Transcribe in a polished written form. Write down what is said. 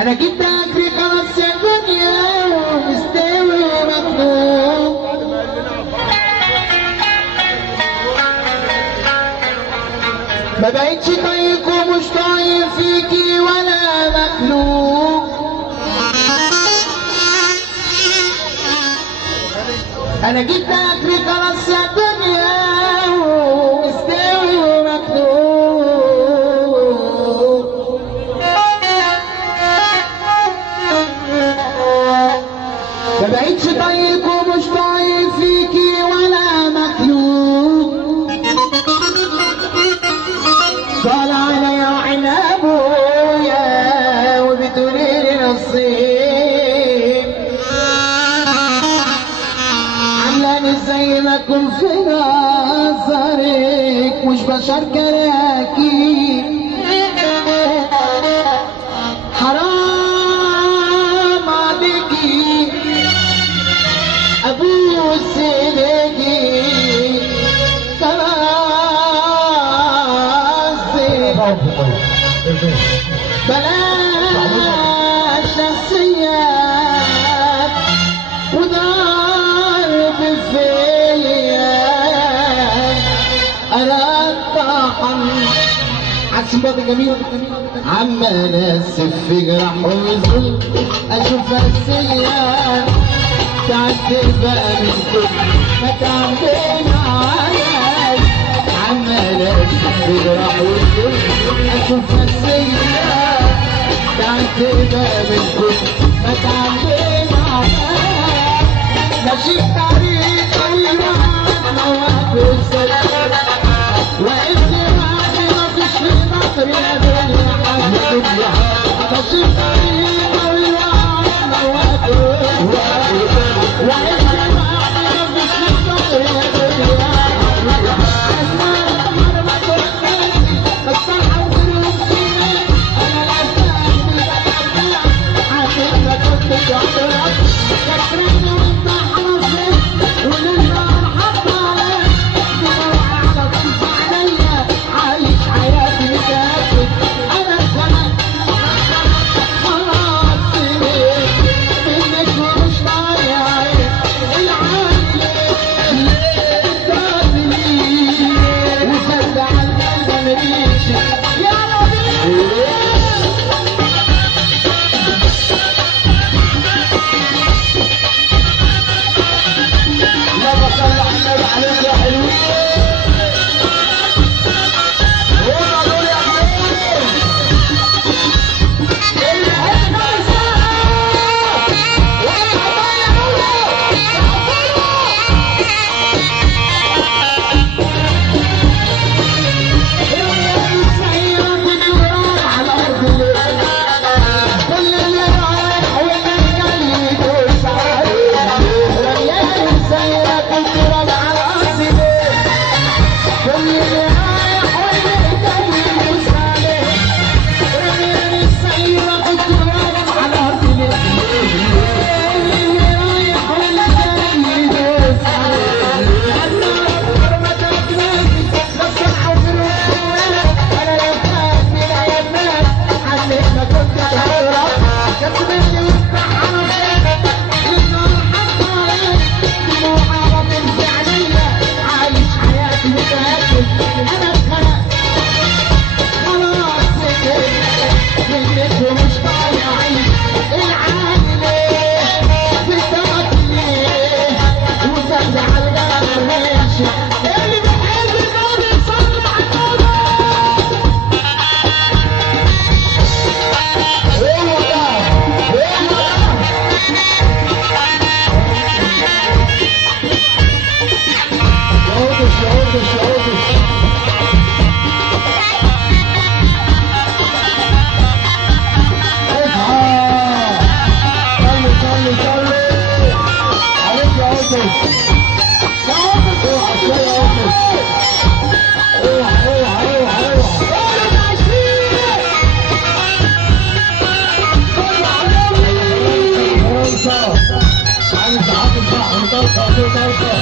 انا جيت اجري خلاص يا دنيا ومستوي ومخنوق. ما بقتش طايق ومش طايق فيكي ولا مخلوق. انا جيت اجري خلاص يا دنيا ومستوي ومخلوق. ما بقتش طايق ومش طايق فيكي ولا مخلوق. طالع عليا عنب ابويا وبتقولي لي نصيب. عاملاني زي ما اكون في نظرك مش بشر كراكيب. حرام عليكي ابوس ايديكي بلاش نفسيات وضرب فيا. انا الطحن عالسنباط الجميل عمال اسف في جرح وظلم اشوف السيئات. تعبت بقى من كل ما تعبنا عليك. عمال اسف في جرح وظلم اشوف السيئات. تعبت بقى من كل ما تعبنا عليك. ماشي في طريق طويل وعدنا وهتوصل. وقفت وحدي مفيش في ظهري يا دنيا حاجة. ماشي في طريق طويل وعدنا وهتوصل. وقفت وحدي مفيش في ظهري يا دنيا حاجة. اسمع القمر ما تقولني بس الحمد لله. انا لازم بتابع عشان ما كنتش اعترف. فاكرني وانت حرصت وللنار حط عليك. دموع على طرف عينيا عايش حياتي متأكد. انا اتخنقت خلاص سنين منك ومش طايع العقل الداخلي وسد على القلب مفيش يا ربي. اللهم صل على النبي عليك يا حلوين. هو دول يا حبيبي اللي حب نفسها ولا على ارض الليل. كل اللي رايح واللي جاي يدوس عليه. ريان سيرك التراب على راسي ليه. كل اللي رايح واللي جاي يدوس عليه. ريان سيرك التراب على راسي ليه. كل اللي رايح واللي جاي يدوس عليه. انا اكبر ما تركناكي بس الحفر والسوالف. انا لو فاتني الايامات حسيت ما كنتش ههرب. كسبني وانت حرصت للنار حط عليك. دموع على طرف عينيا عايش حياتي متأكد. انا اتخنقت خلاص سكت منك ومش طايق اعيش. العادي ليه بتاعك ليه وسد على القلب ماشي. اللي بيحب النار يصلي على النبي. هو ده هو ده. شعوطش شعوطش شعوطش. اصحى صلي صلي صلي عليك يا عطش. شعوطش اوعى شوية يا عطش. اوعى اوعى اوعى اوعى. ولد عشرين صلي على النبي. فرنسا عايز عاطف صح. فرنسا في فرنسا